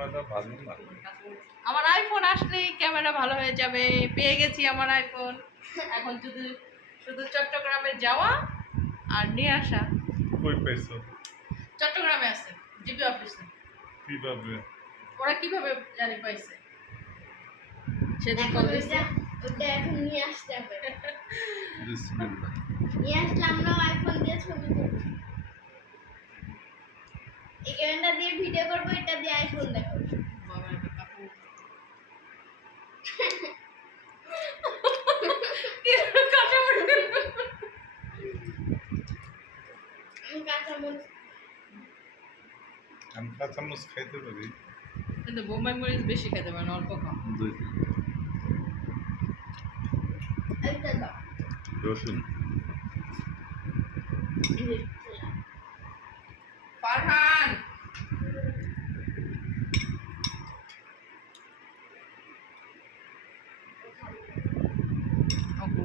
Camera ভালো না। আমার আইফোন আসলেই ক্যামেরা ভালো হয়ে যাবে। পেয়ে গেছি আমার আইফোন। এখন শুধু শুধু চট্টগ্রামে যাওয়া আর নিয়ে আসা। কই পাইছো? চট্টগ্রামে আছে জিপি অফিসে। কিভাবে? ওরা কিভাবে জানি পাইছে? সেদিন এখন কল দিছে। ওটা এখন নিয়ে আসতে হবে। বিসমিল্লাহ। নিয়ে আসলে আমরা আইফোন দিয়ে ছবি তুলব। এই ক্যামেরা দিয়ে ভিডিও করবো, এটা দিয়ে আইফোন দেখাবো। বাবা একটা কাকু। আমি কাঁচামরিচ আমি কাঁচামরিচ খাইতে পারি। কিন্তু বোম্বাই মরিচ বেশি খেতে পারে না, অল্প খাও। দুইটা। একটা দাও। রসুন। ফারহান ওকে